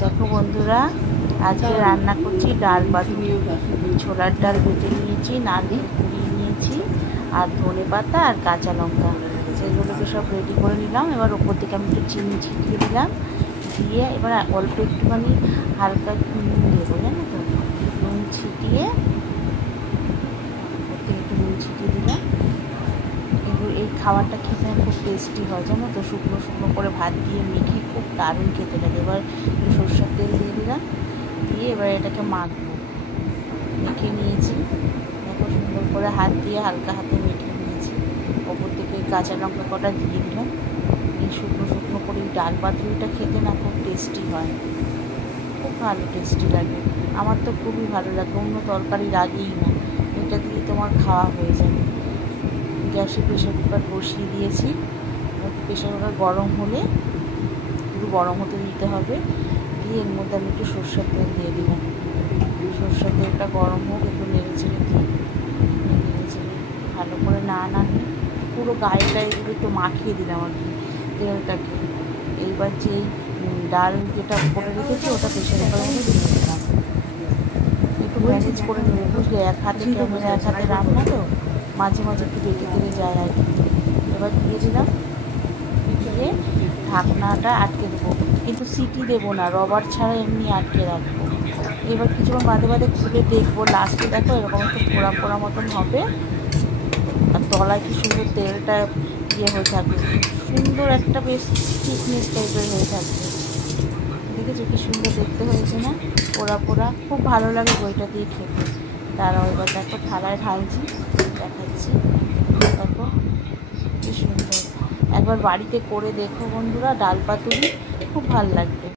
দেখো বন্ধুরা, আজকে রান্না করছি ডাল পাতুরি। ছোলার ডাল বেটে নিয়েছি, নারকেল কুড়িয়ে নিয়েছি, আর ধনে পাতা আর কাঁচা লঙ্কা, সেগুলোকে সব রেডি করে নিলাম। এবার ওপর থেকে আমি একটু চিনি ছিটিয়ে দিলাম, দিয়ে এবার অল্প একটুখানি হালকা নুন দেবো, জানো তো, নুন ছিটিয়ে ওপর থেকে একটু নুন ছিটিয়ে দিলাম। এগুলো এই খাবারটা খেতে খুব টেস্টি হয়, জানো তো, শুকনো শুকনো করে ভাত দিয়ে মেখে খুব দারুণ খেতে লাগে। এবার সরষের তেল দিয়ে দিলাম, দিয়ে এবার এটাকে মাখবো। মেখে নিয়েছি, দেখো সুন্দর করে হাত দিয়ে হালকা হাতে মেখে নিয়েছি। ওপর থেকে কাঁচা লঙ্কা কটা দিয়ে দিলাম। এই শুকনো শুকনো করে ডাল পাতুরিটা খেতে না খুব টেস্টি হয়, খুব ভালো টেস্টি লাগে। আমার তো খুবই ভালো লাগে, অন্য তরকারি লাগেই না, এটা দিয়ে তোমার খাওয়া হয়ে যাবে। গ্যাসে প্রেশার কুকার বসিয়ে দিয়েছি। প্রেশার কুকার গরম হলে একটু গরম হতে দিতে হবে, দিয়ে এর মধ্যে আমি একটু সরষের তেল দিয়ে দিলাম। সরষের তেলটা গরম হোক, একটু নেড়ে চেড়ে দিই। নেড়ে চেড়ে ভালো করে নাড়িয়ে পুরো গায়ে এগুলো একটু মাখিয়ে দিলাম আর কি তেলটাকে। এইবার যেই ডাল যেটা করে রেখেছি ওটা প্রেশার কুকারের মধ্যে দিয়ে দিলাম। একটু ম্যানেজ করে নেবে, বুঝলে, এক হাতে ক্যামেরা এক হাতে রান্না তো, মাঝে মাঝে একটু বেটে কেটে যায় আর কি। এবার দিয়ে দিলাম, দিয়ে ঢাকনাটা আটকে দেবো, কিন্তু সিটি দেবো না, রবার ছাড়া এমনি আটকে রাখবো। এবার কিছুক্ষণ বাদে বাদে খুলে দেখবো, লাস্টে দেখো এরকম একটু পোড়া পোড়া মতন হবে, আর তলায় কি সুন্দর তেলটা হয়ে থাকবে, সুন্দর একটা বেশ থিকনেস টাইপের হয়ে থাকবে। দেখেছো কি সুন্দর দেখতে হয়েছে না, পোড়া পোড়া, খুব ভালো লাগে বইটা দিয়ে খেতে। তারাও এবার দেখো থালায় ঢালছি, দেখাচ্ছি, দেখো কি সুন্দর। একবার বাড়িতে করে দেখো বন্ধুরা, ডাল পাতুরি খুব ভালো লাগবে।